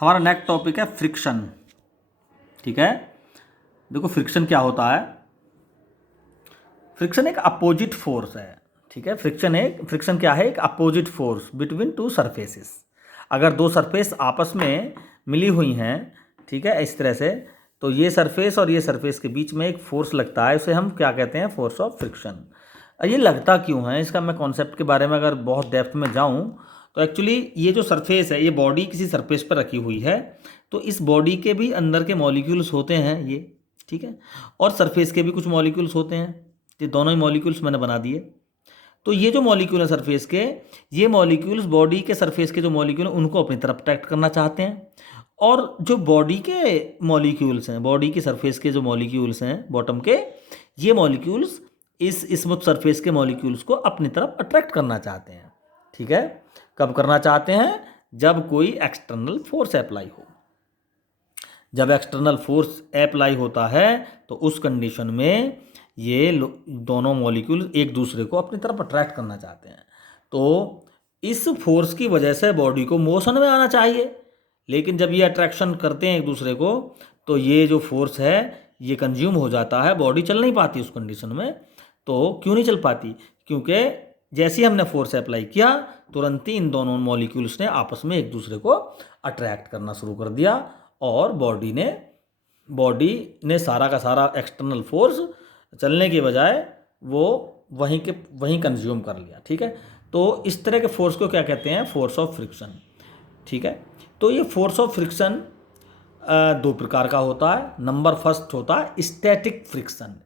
हमारा next topic है friction. ठीक है, देखो फ्रिक्शन क्या होता है। फ्रिक्शन एक अपोजिट फोर्स है। ठीक है, फ्रिक्शन क्या है, एक opposite force between two surfaces. अगर दो सरफेस आपस में मिली हुई हैं, ठीक है, इस तरह से, तो ये सरफेस और ये सरफेस के बीच में एक फोर्स लगता है, उसे हम क्या कहते हैं, फोर्स ऑफ फ्रिक्शन। ये लगता क्यों है, इसका मैं कॉन्सेप्ट के बारे में अगर बहुत डेप्थ में जाऊं तो एक्चुअली ये जो सरफेस है, ये बॉडी किसी सरफेस पर रखी हुई है, तो इस बॉडी के भी अंदर के मॉलिक्यूल्स होते हैं ये, ठीक है, और सरफेस के भी कुछ मॉलिक्यूल्स होते हैं। ये दोनों ही मॉलिक्यूल्स मैंने बना दिए। तो ये जो मॉलिक्यूल है सरफेस के, ये मॉलिक्यूल्स बॉडी के सरफेस के जो मॉलिक्यूल हैं उनको अपनी तरफ अट्रैक्ट करना चाहते हैं, और जो बॉडी के मॉलिक्यूल्स हैं, बॉडी की सरफेस के जो मॉलिक्यूल्स हैं बॉटम के, ये मॉलिक्यूल्स इस स्मूथ सरफेस के मॉलिक्यूल्स को अपनी तरफ अट्रैक्ट करना चाहते हैं। ठीक है, कब करना चाहते हैं, जब कोई एक्सटर्नल फोर्स अप्लाई हो। जब एक्सटर्नल फोर्स अप्लाई होता है तो उस कंडीशन में ये दोनों मॉलिक्यूल एक दूसरे को अपनी तरफ अट्रैक्ट करना चाहते हैं। तो इस फोर्स की वजह से बॉडी को मोशन में आना चाहिए, लेकिन जब ये अट्रैक्शन करते हैं एक दूसरे को तो ये जो फोर्स है ये कंज्यूम हो जाता है, बॉडी चल नहीं पाती उस कंडीशन में। तो क्यों नहीं चल पाती, क्योंकि जैसे ही हमने फोर्स अप्लाई किया तुरंत ही इन दोनों मॉलिक्यूल्स ने आपस में एक दूसरे को अट्रैक्ट करना शुरू कर दिया, और बॉडी ने सारा का सारा एक्सटर्नल फोर्स चलने के बजाय वो वहीं कंज्यूम कर लिया। ठीक है, तो इस तरह के फोर्स को क्या कहते हैं, फोर्स ऑफ फ्रिक्शन। ठीक है, तो ये फोर्स ऑफ फ्रिक्शन दो प्रकार का होता है। नंबर फर्स्ट होता है स्टैटिक फ्रिक्शन।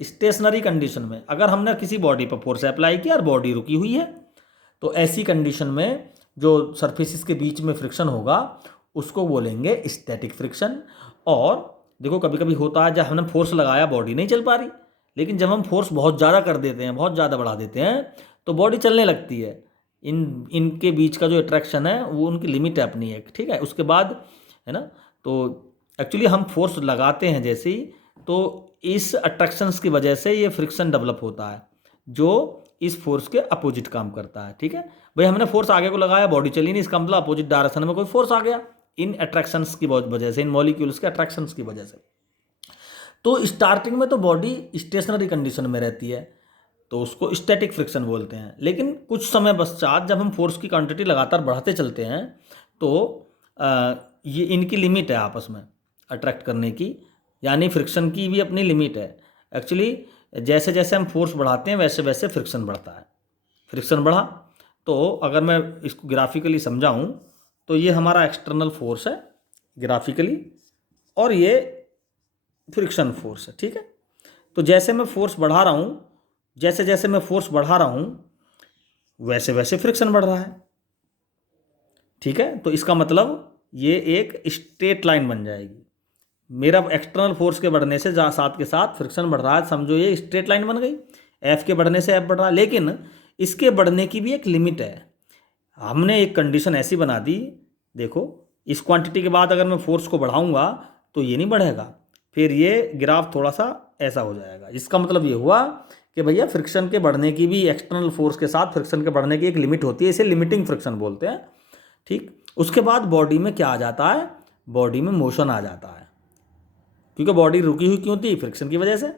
स्टेशनरी कंडीशन में अगर हमने किसी बॉडी पर फोर्स अप्लाई किया और बॉडी रुकी हुई है, तो ऐसी कंडीशन में जो सरफेसिस के बीच में फ्रिक्शन होगा उसको बोलेंगे स्टैटिक फ्रिक्शन। और देखो कभी कभी होता है जब हमने फोर्स लगाया बॉडी नहीं चल पा रही, लेकिन जब हम फोर्स बहुत ज़्यादा कर देते हैं, बहुत ज़्यादा बढ़ा देते हैं, तो बॉडी चलने लगती है। इनके बीच का जो अट्रैक्शन है वो उनकी लिमिट है अपनी एक, ठीक है, उसके बाद है ना। तो एक्चुअली हम फोर्स लगाते हैं जैसे ही, तो इस अट्रैक्शंस की वजह से ये फ्रिक्शन डेवलप होता है जो इस फोर्स के अपोजिट काम करता है। ठीक है भाई, हमने फोर्स आगे को लगाया, बॉडी चली नहीं, इसका मतलब अपोजिट डायरेक्शन में कोई फोर्स आ गया इन अट्रैक्शंस की वजह से, इन मॉलिक्यूल्स के अट्रैक्शंस की वजह से। तो स्टार्टिंग में तो बॉडी स्टेशनरी कंडीशन में रहती है, तो उसको स्टैटिक फ्रिक्शन बोलते हैं। लेकिन कुछ समय पश्चात जब हम फोर्स की क्वांटिटी लगातार बढ़ाते चलते हैं तो ये इनकी लिमिट है आपस में अट्रैक्ट करने की, यानी फ्रिक्शन की भी अपनी लिमिट है। एक्चुअली जैसे जैसे हम फोर्स बढ़ाते हैं वैसे वैसे फ्रिक्शन बढ़ता है। फ्रिक्शन बढ़ा तो अगर मैं इसको ग्राफिकली समझाऊं तो ये हमारा एक्सटर्नल फोर्स है ग्राफिकली, और ये फ्रिक्शन फोर्स है। ठीक है, तो जैसे मैं फोर्स बढ़ा रहा हूँ, जैसे जैसे मैं फोर्स बढ़ा रहा हूँ वैसे वैसे फ्रिक्शन बढ़ रहा है। ठीक है, तो इसका मतलब ये एक स्ट्रेट लाइन बन जाएगी। मेरा एक्सटर्नल फोर्स के बढ़ने से साथ के साथ फ्रिक्शन बढ़ रहा है, समझो ये स्ट्रेट लाइन बन गई। एफ के बढ़ने से एफ बढ़ रहा है, लेकिन इसके बढ़ने की भी एक लिमिट है। हमने एक कंडीशन ऐसी बना दी, देखो इस क्वांटिटी के बाद अगर मैं फोर्स को बढ़ाऊंगा तो ये नहीं बढ़ेगा, फिर ये ग्राफ थोड़ा सा ऐसा हो जाएगा। इसका मतलब ये हुआ कि भैया फ्रिक्शन के बढ़ने की भी, एक्सटर्नल फोर्स के साथ फ्रिक्शन के बढ़ने की एक लिमिट होती है, इसे लिमिटिंग फ्रिक्शन बोलते हैं। ठीक, उसके बाद बॉडी में क्या आ जाता है, बॉडी में मोशन आ जाता है, क्योंकि बॉडी रुकी हुई क्यों थी, फ्रिक्शन की वजह से।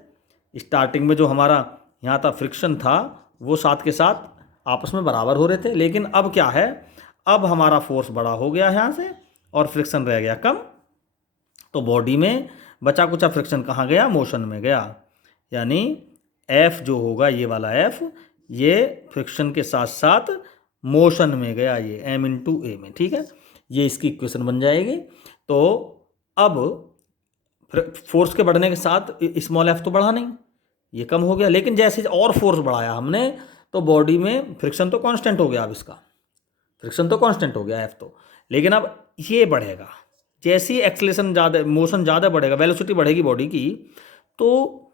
स्टार्टिंग में जो हमारा यहाँ था फ्रिक्शन था वो साथ के साथ आपस में बराबर हो रहे थे, लेकिन अब क्या है, अब हमारा फोर्स बड़ा हो गया यहाँ से और फ्रिक्शन रह गया कम। तो बॉडी में बचा कुचा फ्रिक्शन कहाँ गया, मोशन में गया। यानी एफ जो होगा, ये वाला एफ, ये फ्रिक्शन के साथ साथ मोशन में गया, ये एम इंटू ए में। ठीक है, ये इसकी इक्वेशन बन जाएगी। तो अब फोर्स के बढ़ने के साथ स्मॉल एफ तो बढ़ा नहीं, ये कम हो गया, लेकिन जैसे और फोर्स बढ़ाया हमने तो बॉडी में फ्रिक्शन तो कांस्टेंट हो गया। अब इसका फ्रिक्शन तो कांस्टेंट हो गया एफ तो, लेकिन अब ये बढ़ेगा जैसे ही एक्सेलरेशन ज़्यादा, मोशन ज़्यादा बढ़ेगा, वेलोसिटी बढ़ेगी बॉडी की, तो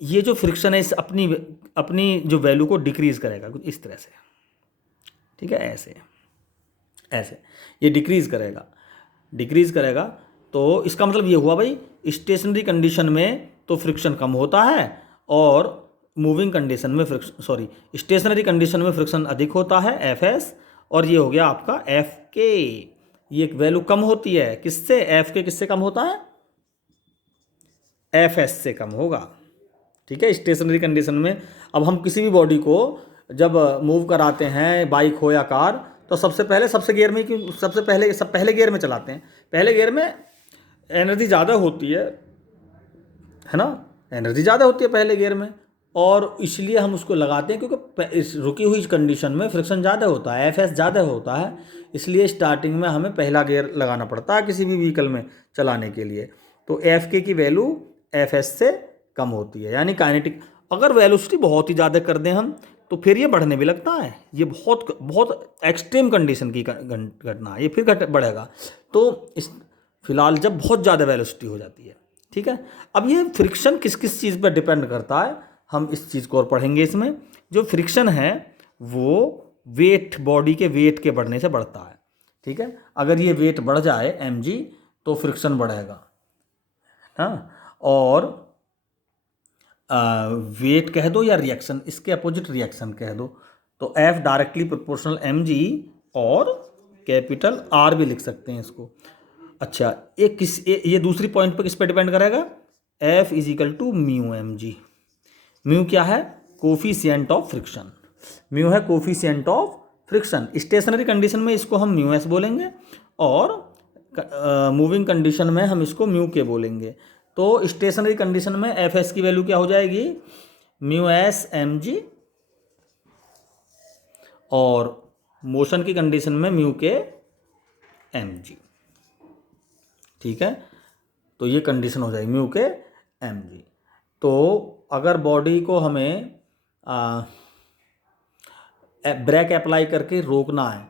ये जो फ्रिक्शन है इस अपनी जो वैल्यू को डिक्रीज़ करेगा कुछ इस तरह से। ठीक है, ऐसे ये डिक्रीज़ करेगा। तो इसका मतलब ये हुआ भाई, स्टेशनरी कंडीशन में तो फ्रिक्शन कम होता है और मूविंग कंडीशन में स्टेशनरी कंडीशन में फ्रिक्शन अधिक होता है, एफ एस, और ये हो गया आपका एफ के। ये एक वैल्यू कम होती है किससे, एफ के किससे कम होता है, एफ एस से कम होगा। ठीक है, स्टेशनरी कंडीशन में अब हम किसी भी बॉडी को जब मूव कराते हैं, बाइक हो या कार, तो सबसे पहले सबसे पहले गियर में चलाते हैं। पहले गियर में एनर्जी ज़्यादा होती है ना, एनर्जी ज़्यादा होती है पहले गियर में, और इसलिए हम उसको लगाते हैं क्योंकि इस रुकी हुई कंडीशन में फ्रिक्शन ज़्यादा होता है, एफ एस ज़्यादा होता है, इसलिए स्टार्टिंग में हमें पहला गियर लगाना पड़ता है किसी भी व्हीकल में चलाने के लिए। तो एफ के की वैल्यू एफ एस से कम होती है, यानी काइनेटिक। अगर वेलोसिटी बहुत ही ज़्यादा कर दें हम तो फिर ये बढ़ने भी लगता है, ये बहुत बहुत एक्सट्रीम कंडीशन की घटना है, ये फिर बढ़ेगा। तो इस फिलहाल जब बहुत ज़्यादा वेलोसिटी हो जाती है, ठीक है। अब ये फ्रिक्शन किस किस चीज़ पर डिपेंड करता है, हम इस चीज़ को और पढ़ेंगे। इसमें जो फ्रिक्शन है वो वेट, बॉडी के वेट के बढ़ने से बढ़ता है, ठीक है। अगर ये वेट बढ़ जाए mg तो फ्रिक्शन बढ़ेगा, हाँ। और वेट कह दो या रिएक्शन, इसके अपोजिट रिएक्शन कह दो, तो F डायरेक्टली प्रोपोर्शनल mg और कैपिटल R भी लिख सकते हैं इसको। अच्छा, ये दूसरी पॉइंट पर किस पे डिपेंड करेगा, F is equal to mu mg। Mu क्या है, कोफिशिएंट ऑफ फ्रिक्शन, म्यू है coefficient of friction. Stationary condition में इसको हम म्यू एस बोलेंगे और मूविंग कंडीशन में हम इसको म्यू के बोलेंगे। तो स्टेशनरी कंडीशन में एफ एस की वैल्यू क्या हो जाएगी, म्यू एस एम जी, और मोशन की कंडीशन में म्यू के एम जी, ठीक है। तो ये कंडीशन हो जाएगी म्यू के एम जी। तो अगर बॉडी को हमें ब्रेक अप्लाई करके रोकना है,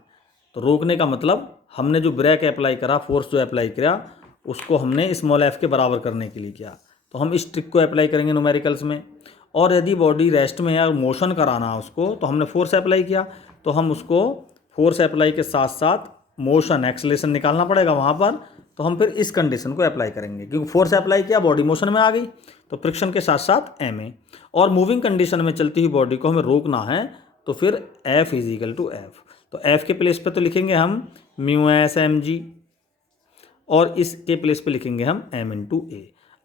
तो रोकने का मतलब हमने जो ब्रेक अप्लाई करा, फोर्स जो अप्लाई किया, उसको हमने स्मॉल एफ के बराबर करने के लिए किया, तो हम इस ट्रिक को अप्लाई करेंगे न्यूमेरिकल्स में। और यदि बॉडी रेस्ट में या मोशन कराना है उसको, तो हमने फोर्स अप्लाई किया, तो हम उसको फोर्स अप्लाई के साथ साथ मोशन एक्सेलरेशन निकालना पड़ेगा वहाँ पर। तो हम फिर इस कंडीशन को अप्लाई करेंगे, क्योंकि फोर्स अप्लाई किया, बॉडी मोशन में आ गई, तो फ्रिक्शन के साथ साथ एम ए। और मूविंग कंडीशन में चलती हुई बॉडी को हमें रोकना है, तो फिर F is equal to F. तो एफ के प्लेस पे तो लिखेंगे हम म्यू एस एम जी, और इसके प्लेस पे लिखेंगे हम एम इंटू ए।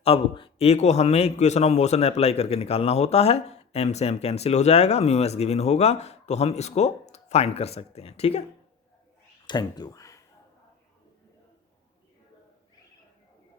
अब ए को हमें इक्वेशन ऑफ मोशन अप्लाई करके निकालना होता है, एम से एम कैंसिल हो जाएगा, म्यू एस गिवन होगा, तो हम इसको फाइंड कर सकते हैं, ठीक है। Thank you.